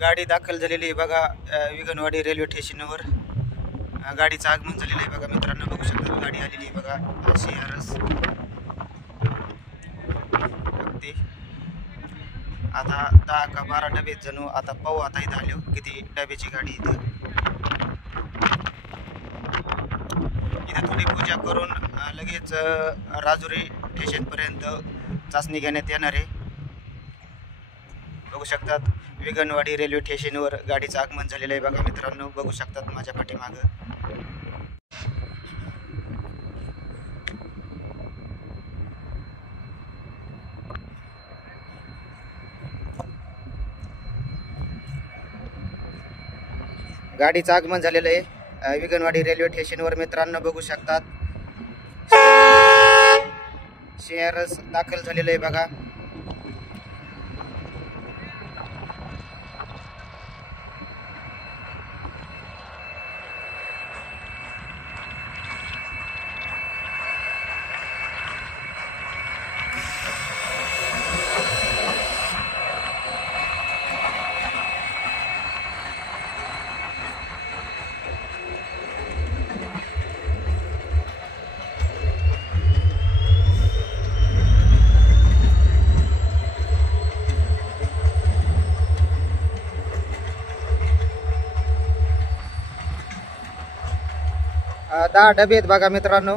गाडी दाखल झालेली आहे बघा विगणवाडी रेल्वे स्टेशनवर। गाडीचं आगमन झालेलं आहे बघा मित्रांनो, बघू शकता गाडी आलेली आहे बघा CRS। अगदी आता 10 का 12 डबे जणू, आता पाहू आता इथं आलो किती डब्याची गाडी इथं थोडी पूजा करून लगेच राजुरी स्टेशनपर्यंत चाचणी घेण्यात येणार आहे। बघू शकतात विगणवाडी रेल्वे स्टेशनवर गाडीचं आगमन झालेलं आहे बघा मित्रांनो, बघू शकतात माझ्या पाठीमागं। गाडीचं आगमन झालेलं आहे विगणवाडी रेल्वे स्टेशनवर मित्रांनो, बघू शकतात CRS दाखल झालेलं आहे बघा। दहा डबे आहेत बघा मित्रांनो।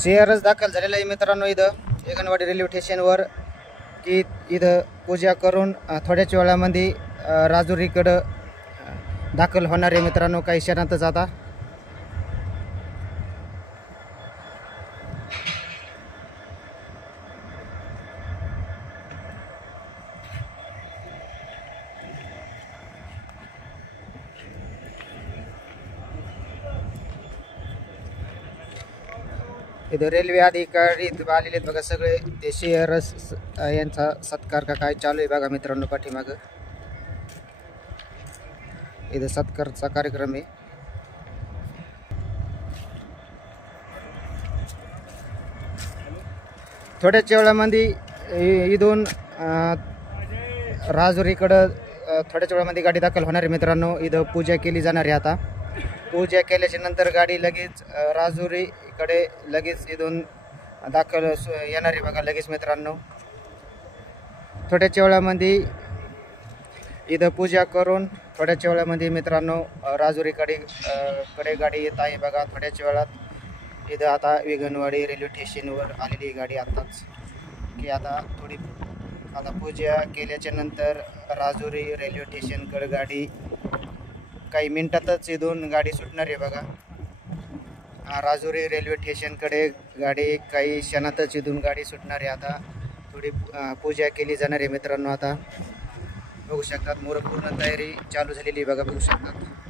CRS दाखल झालेला आहे मित्रांनो इथं विगणवाडी रेल्वे स्टेशनवर, की इथं पूजा करून थोड्याच वेळामध्ये राजुरीकडं दाखल होणार आहे मित्रांनो, काही क्षणातच आता। इथं रेल्वे अधिकारी आलेले आहेत बघा सगळे. ते शेअर्स यांचा सत्कार का काय चालू आहे बघा मित्रांनो पाठीमागं. इथं सत्कारचा कार्यक्रम आहे. थोड्याच वेळामध्ये इथून राजुरीकडं थोड्याच वेळामध्ये गाडी दाखल होणार आहे मित्रांनो. इथं पूजा केली जाणार आहे. आता पूजा केल्याच्या नंतर गाडी लगेच राजुरीकडे लगेच इथून दाखल येणार आहे बघा लगेच मित्रांनो. थोड्याच वेळामध्ये इथं पूजा करून थोड्याच वेळामध्ये मित्रांनो राजुरीकडे गाडी येत आहे बघा. थोड्याच वेळात इथं आता विगणवाडी रेल्वे स्टेशनवर आलेली गाडी आताच की आता पूजा केल्याच्या नंतर राजुरी रेल्वे स्टेशनकडे गाडी काही मिनिटातच इथून गाडी सुटणार आहे बघा. राजुरी रेल्वे स्टेशनकडे गाडी काही क्षणातच इथून गाडी सुटणार आहे. आता थोडी पूजा केली जाणार आहे मित्रांनो. आता बघू शकतात पूर्ण तयारी चालू झालेली बघा बघू शकतात.